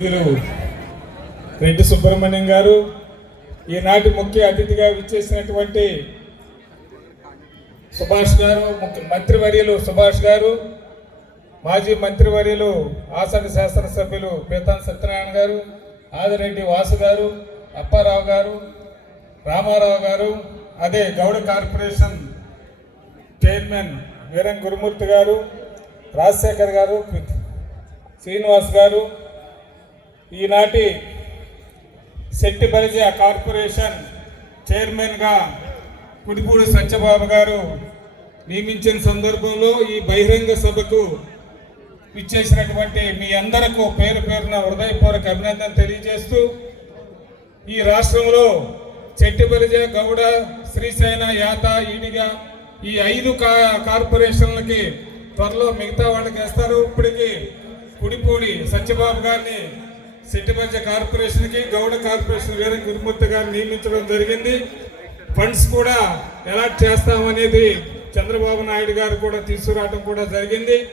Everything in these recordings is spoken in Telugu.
సభ్యులు రెడ్డి సుబ్రహ్మణ్యం గారు ఈనాటి ముఖ్య అతిథిగా విచ్చేసినటువంటి సుభాష్ గారు ముఖ్య మంత్రివర్యులు సుభాష్ గారు మాజీ మంత్రివర్యులు ఆసన శాసనసభ్యులు పీతాన్ సత్యనారాయణ గారు ఆదిరెడ్డి వాసు గారు అప్పారావు గారు రామారావు గారు అదే గౌడ కార్పొరేషన్ చైర్మన్ వీరం గురుమూర్తి గారు రాజశేఖర్ గారు శ్రీనివాస్ గారు ఈనాటి శెట్టి బలిజ కార్పొరేషన్ చైర్మన్గా కుడిపూడి సత్యబాబు గారు నియమించిన సందర్భంలో ఈ బహిరంగ సభకు ఇచ్చేసినటువంటి మీ అందరకు పేరు పేరున హృదయపూర్వక అభినందన తెలియజేస్తూ ఈ రాష్ట్రంలో చెట్టి బలిజ గౌడ శ్రీశైన యాత ఈడిగా ఈ ఐదు కా కార్పొరేషన్లకి త్వరలో మిగతా వాళ్ళకి వేస్తారు. ఇప్పటికి కుడిపూడి సత్యబాబు గారిని సిట్టిబల్జ కార్పొరేషన్కి గౌడ కార్పొరేషన్ వీర గురుమూర్తి గారిని నియమించడం జరిగింది. ఫండ్స్ కూడా అలాట్ చేస్తామనేది చంద్రబాబు నాయుడు గారు కూడా తీసుకురావడం కూడా జరిగింది.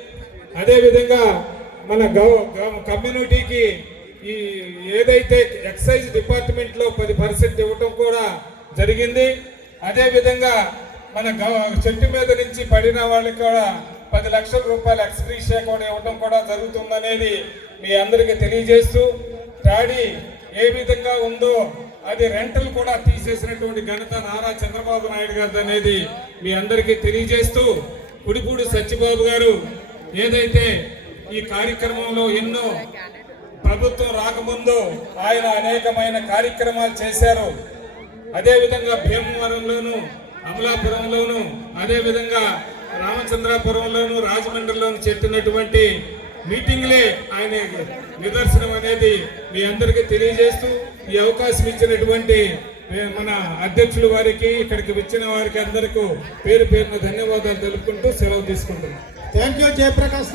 అదేవిధంగా మన గౌ గౌ- కమ్యూనిటీకి ఈ ఏదైతే ఎక్సైజ్ డిపార్ట్మెంట్లో పది పర్సెంట్ ఇవ్వటం కూడా జరిగింది. అదేవిధంగా మన గౌ చెట్టు మీద నుంచి పడిన వాళ్ళకి కూడా పది లక్షల రూపాయల ఎక్స్గ్రీషియా కూడా ఇవ్వడం కూడా జరుగుతుందనేది మీ అందరికీ తెలియజేస్తూ డాడీ ఏ విధంగా ఉందో అది రెంటల్ కూడా తీసేసినటువంటి ఘనత నారా చంద్రబాబు నాయుడు గారిది అనేది మీ అందరికీ తెలియజేస్తూ పుడిపూడి సత్యబాబు గారు ఏదైతే ఈ కార్యక్రమంలో ఎన్నో ప్రభుత్వం రాకముందు ఆయన అనేకమైన కార్యక్రమాలు చేశారు అదేవిధంగా భీమవరంలోను అమలాపురంలోను అదేవిధంగా రామచంద్రాపురంలోను రాజమండ్రిలోను చెప్పినటువంటి మీటింగ్లే ఆయన నిదర్శనం అనేది మీ అందరికీ తెలియజేస్తూ ఈ అవకాశం ఇచ్చినటువంటి మన అధ్యక్షుల వారికి ఇక్కడికి వచ్చిన వారికి అందరికీ పేరు పేరున ధన్యవాదాలు తెలుపుకుంటూ సెలవు తీసుకుంటున్నాను థ్యాంక్ యూ జయప్రకాష్